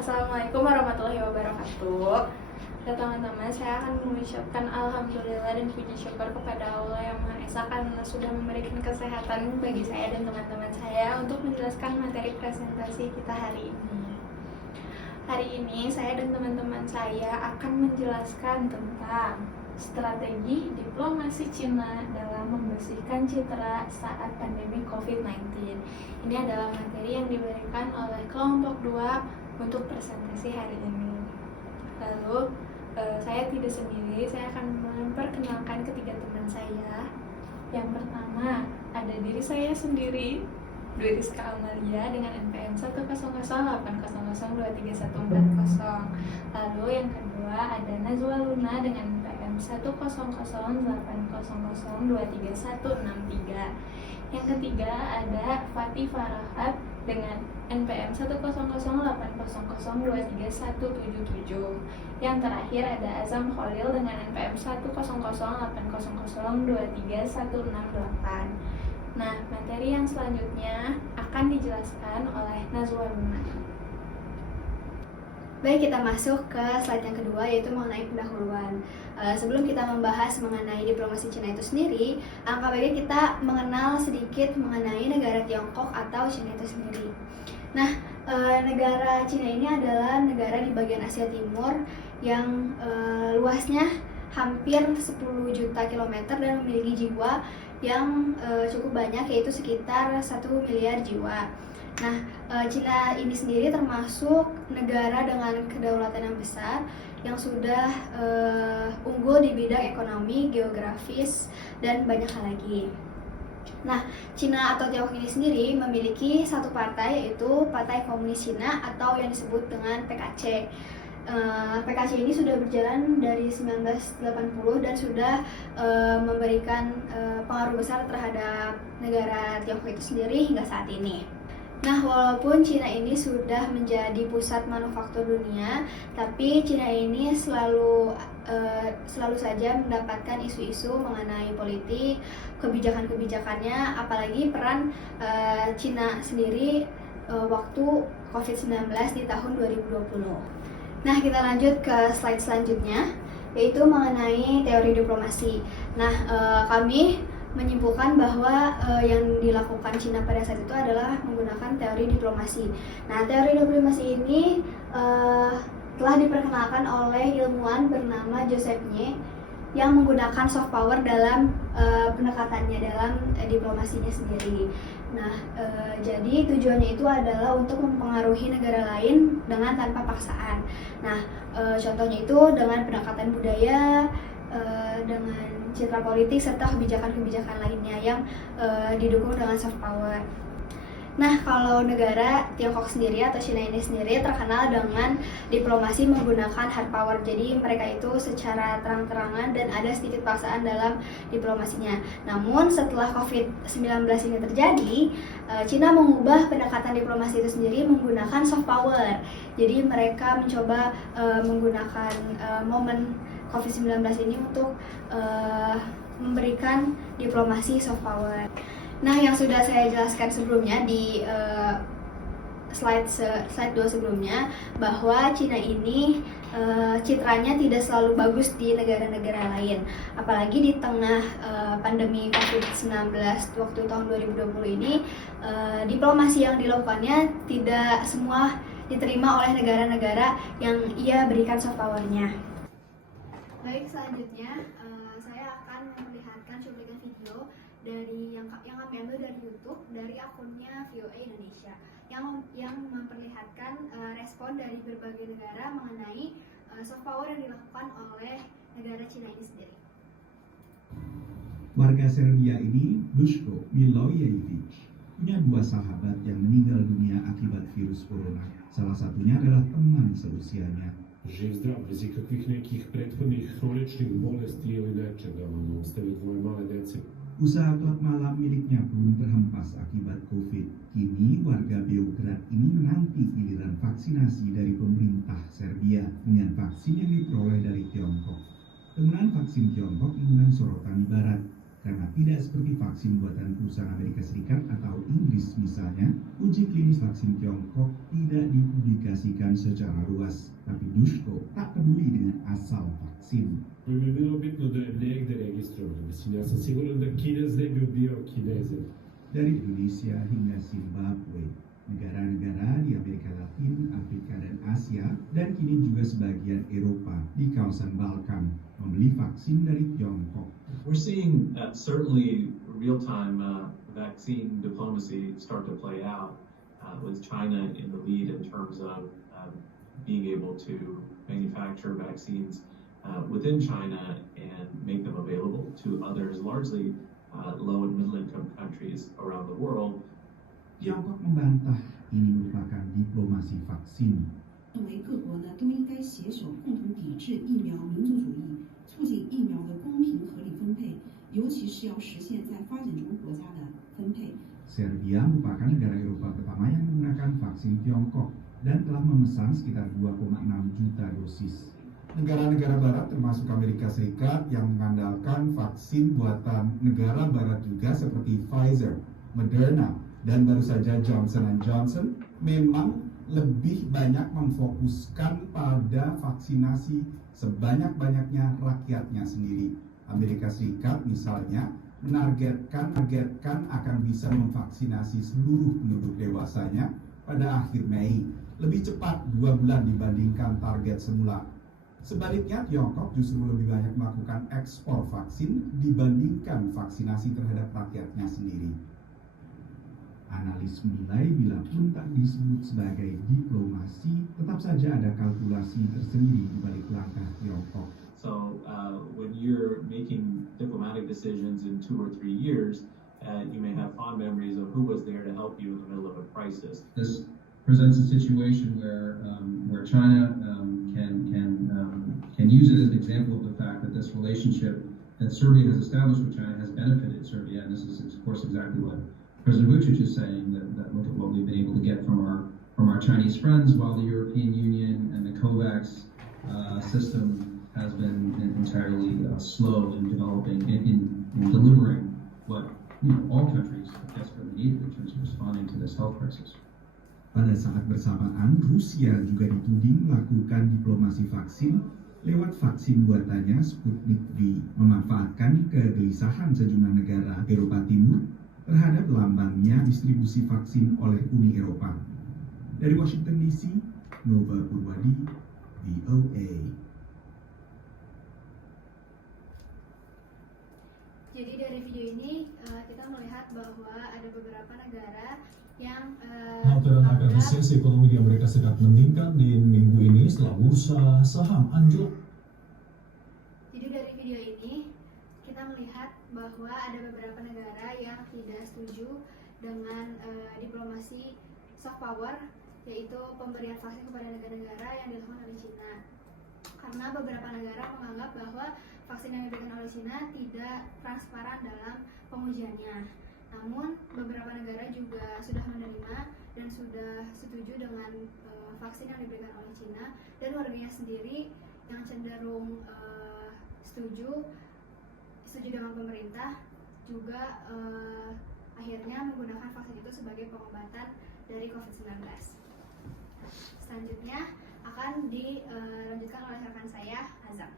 Assalamualaikum warahmatullahi wabarakatuh. Ya teman-teman, saya akan mengucapkan alhamdulillah dan puji syukur kepada Allah yang Maha Esa karena sudah memberikan kesehatan bagi saya dan teman-teman saya untuk menjelaskan materi presentasi kita hari ini. Hari ini saya dan teman-teman saya akan menjelaskan tentang strategi diplomasi Cina dalam membersihkan citra saat pandemi COVID-19. Ini adalah materi yang diberikan oleh kelompok 2 untuk presentasi hari ini. Lalu saya tidak sendiri, saya akan memperkenalkan ketiga teman saya. Yang pertama ada diri saya sendiri, Dwi Rizka Amalia dengan NPM 10080023140. Lalu yang kedua ada Nazwa Luna dengan NPM 1008080236163. Yang ketiga ada Fatih Farahat dengan NPM 10080802317. Yang terakhir ada Azam Khalil dengan NPM 10080231688. Nah, materi yang selanjutnya akan dijelaskan oleh Nazwa Luna. Baik, kita masuk ke slide yang kedua, yaitu mengenai pendahuluan. Sebelum kita membahas mengenai diplomasi Cina itu sendiri, alangkah baiknya kita mengenal sedikit mengenai negara Tiongkok atau Cina itu sendiri. Nah, negara Cina ini adalah negara di bagian Asia Timur yang luasnya hampir 10 juta kilometer dan memiliki jiwa yang cukup banyak, yaitu sekitar 1 miliar jiwa. Nah, Cina ini sendiri termasuk negara dengan kedaulatan yang besar yang sudah unggul di bidang ekonomi, geografis, dan banyak hal lagi. Nah, Cina atau Tiongkok ini sendiri memiliki satu partai, yaitu Partai Komunis Cina atau yang disebut dengan PKC. PKC ini sudah berjalan dari 1980 dan sudah memberikan pengaruh besar terhadap negara Tiongkok itu sendiri hingga saat ini. Nah, walaupun Cina ini sudah menjadi pusat manufaktur dunia, tapi Cina ini selalu saja mendapatkan isu-isu mengenai politik, kebijakan-kebijakannya, apalagi peran Cina sendiri waktu COVID-19 di tahun 2020. Nah, kita lanjut ke slide selanjutnya, yaitu mengenai teori diplomasi. Nah, kami menyimpulkan bahwa yang dilakukan Cina pada saat itu adalah menggunakan teori diplomasi. Nah, teori diplomasi ini telah diperkenalkan oleh ilmuwan bernama Joseph Nye yang menggunakan soft power dalam pendekatannya dalam diplomasinya sendiri. Nah, jadi tujuannya itu adalah untuk mempengaruhi negara lain dengan tanpa paksaan. Nah, contohnya itu dengan pendekatan budaya, dengan citra politik serta kebijakan-kebijakan lainnya yang didukung dengan soft power. Nah, kalau negara Tiongkok sendiri atau Cina ini sendiri terkenal dengan diplomasi menggunakan hard power. Jadi mereka itu secara terang-terangan dan ada sedikit paksaan dalam diplomasinya. Namun setelah COVID-19 ini terjadi, Cina mengubah pendekatan diplomasi itu sendiri menggunakan soft power. Jadi mereka mencoba menggunakan momen COVID-19 ini untuk memberikan diplomasi soft power. Nah, yang sudah saya jelaskan sebelumnya di slide 2 sebelumnya, bahwa Cina ini citranya tidak selalu bagus di negara-negara lain. Apalagi di tengah pandemi COVID-19 waktu tahun 2020 ini, diplomasi yang dilakukannya tidak semua diterima oleh negara-negara yang ia berikan soft power-nya. Baik, selanjutnya saya akan memperlihatkan cuplikan video dari yang kami ambil dari YouTube dari akunnya VOA Indonesia yang memperlihatkan respon dari berbagai negara mengenai soft power yang dilakukan oleh negara Cina ini sendiri. Warga Serbia ini, Duško Milojević, punya 2 sahabat yang meninggal dunia akibat virus corona. Salah satunya adalah teman seusianya. Živ zdrav, bez ikakvih nekih prethodnih hroničnih bolesti ili nečega, ostavili 2 male dece. Usaha klub malam miliknya pun terhempas akibat COVID. Kini warga Beograd ini menanti giliran vaksinasi dari pemerintah Serbia dengan vaksin yang diperoleh dari Tiongkok. Penggunaan vaksin Tiongkok mengundang sorotan di Barat. Karena tidak seperti vaksin buatan perusahaan Amerika Serikat atau Inggris misalnya, uji klinis vaksin Tiongkok tidak dipublikasikan secara luas. Tapi Duško tak peduli dengan asal vaksin. Mi je bilo bitno da je negde registrovano. Mislim, ja sam siguran da Kinez ne bi bio Kinezem. Dari Indonesia hingga Zimbabwe, negara-negara di Amerika Latin, Afrika, dan Asia, dan kini juga sebagian Eropa di kawasan Balkan membeli vaksin dari Tiongkok. We're seeing certainly real-time vaccine diplomacy start to play out with China in the lead in terms of being able to manufacture vaccines within China and make them available to others, largely low and middle-income countries around the world. Tiongkok membantah ini merupakan diplomasi vaksin. 认为各国呢都应该携手共同抵制疫苗民族主义，促进疫苗的公平合理分配，尤其是要实现在发展中国家的分配。 Serbia merupakan negara Eropa pertama yang menggunakan vaksin Tiongkok dan telah memesan sekitar 2,6 juta dosis. Negara-negara barat termasuk Amerika Serikat yang mengandalkan vaksin buatan negara barat juga seperti Pfizer, Moderna, dan baru saja Johnson & Johnson memang lebih banyak memfokuskan pada vaksinasi sebanyak-banyaknya rakyatnya sendiri. Amerika Serikat misalnya menargetkan akan bisa memvaksinasi seluruh penduduk dewasanya pada akhir Mei, lebih cepat 2 bulan dibandingkan target semula. Sebaliknya, Tiongkok justru lebih banyak melakukan ekspor vaksin dibandingkan vaksinasi terhadap rakyatnya sendiri. Analis menilai bila pun tak disebut sebagai diplomasi, tetap saja ada kalkulasi tersendiri di balik langkah Tiongkok. So when you're making diplomatic decisions in 2 or 3 years, you may have fond memories of who was there to help you in the middle of a crisis. This presents a situation where China can use it as an example of the fact that this relationship that Serbia has established with China has benefited Serbia, and this is of course exactly what President Vučić is saying, that look at what we've been able to get from our Chinese friends, while the European Union and the COVAX system has been entirely slow in developing, in delivering what all countries desperately needed in terms of responding to this health crisis. Pada saat bersamaan, Rusia juga dituding melakukan diplomasi vaksin lewat vaksin buatannya Sputnik V, memanfaatkan kegelisahan sejumlah negara Eropa Timur terhadap lambannya distribusi vaksin oleh Uni Eropa. Dari Washington DC, Nova Purwadi, VOA. Jadi dari video ini kita melihat bahwa ada beberapa negara yang Peraturan akan resesi ekonomi di Amerika Serikat meningkat di minggu ini setelah bursa saham anjlok. Jadi dari video ini kita melihat bahwa ada beberapa negara yang tidak setuju dengan diplomasi soft power, yaitu pemberian vaksin kepada negara-negara yang dilakukan oleh Cina. Karena beberapa negara menganggap bahwa vaksin yang diberikan oleh Cina tidak transparan dalam pengujiannya. Namun beberapa negara juga sudah menerima dan sudah setuju dengan vaksin yang diberikan oleh Cina, dan warganya sendiri yang cenderung setuju dengan pemerintah juga akhirnya menggunakan vaksin itu sebagai pengobatan dari COVID-19. Selanjutnya akan dilanjutkan oleh rekan saya, Azam.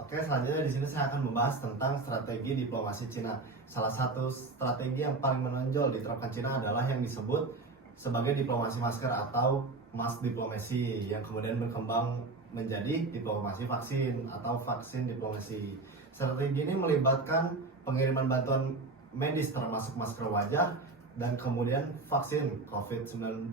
Oke, selanjutnya di sini saya akan membahas tentang strategi diplomasi Cina. Salah satu strategi yang paling menonjol diterapkan Cina adalah yang disebut sebagai diplomasi masker atau mask diplomasi, yang kemudian berkembang menjadi diplomasi vaksin atau vaksin diplomasi. Strategi ini melibatkan pengiriman bantuan medis termasuk masker wajah dan kemudian vaksin COVID-19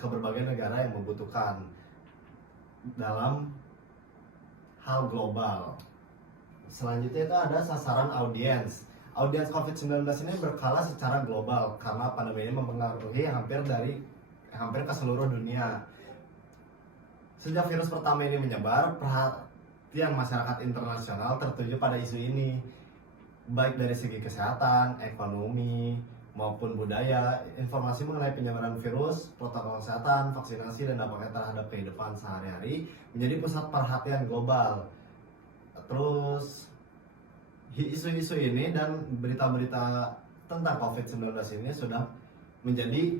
ke berbagai negara yang membutuhkan dalam hal global. Selanjutnya itu ada sasaran audiens. Audiens COVID-19 ini berkala secara global karena pandemi ini mempengaruhi hampir ke seluruh dunia. Sejak virus pertama ini menyebar, perhatian masyarakat internasional tertuju pada isu ini, baik dari segi kesehatan, ekonomi, maupun budaya. Informasi mengenai penyebaran virus, protokol kesehatan, vaksinasi, dan dampaknya terhadap kehidupan sehari-hari menjadi pusat perhatian global. Terus isu-isu ini dan berita-berita tentang COVID-19 ini sudah menjadi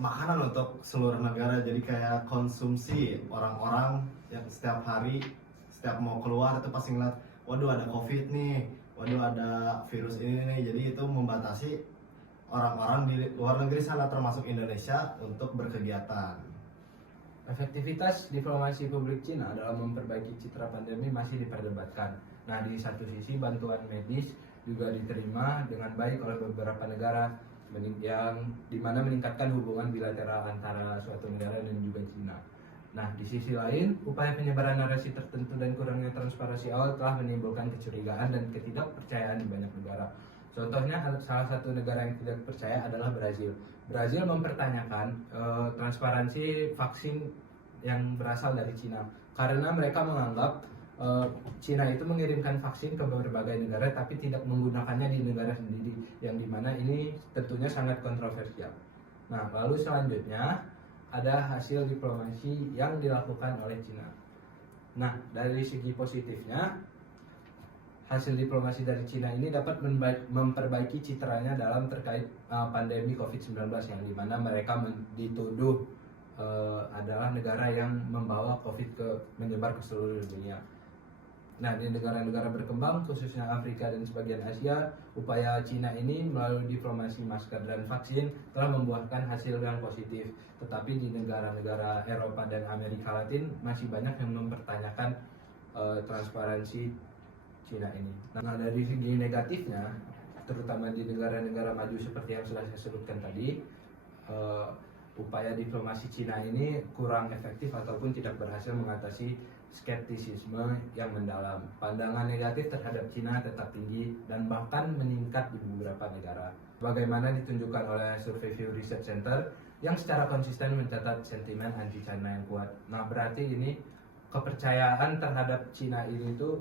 makanan untuk seluruh negara. Jadi kayak konsumsi orang-orang yang setiap hari, setiap mau keluar itu pasti ngeliat, waduh ada COVID nih, waduh ada virus ini nih. Jadi itu membatasi orang-orang di luar negeri sana termasuk Indonesia untuk berkegiatan. Efektivitas diplomasi publik Cina dalam memperbaiki citra pandemi masih diperdebatkan. Nah, di satu sisi bantuan medis juga diterima dengan baik oleh beberapa negara yang dimana meningkatkan hubungan bilateral antara suatu negara dan juga Cina. Nah, di sisi lain, upaya penyebaran narasi tertentu dan kurangnya transparansi awal telah menimbulkan kecurigaan dan ketidakpercayaan di banyak negara. Contohnya, salah satu negara yang tidak percaya adalah Brazil. Brazil mempertanyakan transparansi vaksin yang berasal dari Cina karena mereka menganggap Cina itu mengirimkan vaksin ke berbagai negara tapi tidak menggunakannya di negara sendiri, yang dimana ini tentunya sangat kontroversial. Nah, lalu selanjutnya ada hasil diplomasi yang dilakukan oleh Cina. Nah, dari segi positifnya, hasil diplomasi dari Cina ini dapat memperbaiki citranya dalam terkait pandemi COVID-19, yang dimana mereka dituduh adalah negara yang membawa COVID menyebar ke seluruh dunia. Nah, di negara-negara berkembang, khususnya Afrika dan sebagian Asia, upaya Cina ini melalui diplomasi masker dan vaksin telah membuahkan hasil yang positif. Tetapi di negara-negara Eropa dan Amerika Latin masih banyak yang mempertanyakan transparansi Cina ini. Nah, dari segi negatifnya, terutama di negara-negara maju seperti yang sudah saya sebutkan tadi, upaya diplomasi Cina ini kurang efektif ataupun tidak berhasil mengatasi skeptisisme yang mendalam. Pandangan negatif terhadap Cina tetap tinggi dan bahkan meningkat di beberapa negara. Bagaimana ditunjukkan oleh survei Pew Research Center yang secara konsisten mencatat sentimen anti-China yang kuat. Nah, berarti ini kepercayaan terhadap Cina ini itu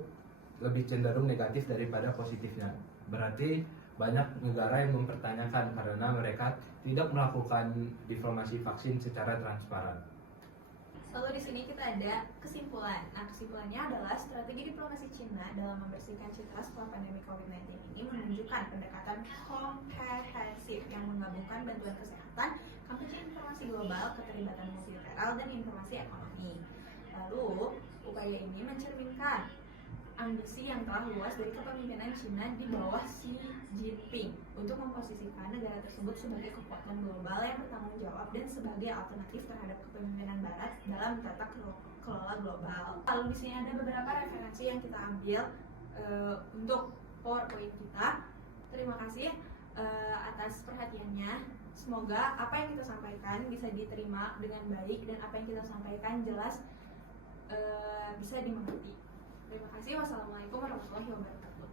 lebih cenderung negatif daripada positifnya. Berarti banyak negara yang mempertanyakan karena mereka tidak melakukan diplomasi vaksin secara transparan. Lalu di sini kita ada kesimpulan. Nah, kesimpulannya adalah strategi diplomasi Cina dalam membersihkan citra setelah pandemi COVID-19 ini menunjukkan pendekatan komprehensif yang menggabungkan bantuan kesehatan, kampanye informasi global, keterlibatan multilateral, dan informasi ekonomi. Lalu, upaya ini mencerminkan ambisi yang telah luas dari kepemimpinan Cina di bawah Xi Jinping untuk memposisikan negara tersebut sebagai kekuatan global yang bertanggung jawab dan sebagai alternatif terhadap kepemimpinan Barat dalam tata kelola global. Lalu di sini ada beberapa referensi yang kita ambil untuk PowerPoint kita. Terima kasih atas perhatiannya. Semoga apa yang kita sampaikan bisa diterima dengan baik dan apa yang kita sampaikan jelas bisa dimengerti. Terima kasih. Wassalamualaikum warahmatullahi wabarakatuh.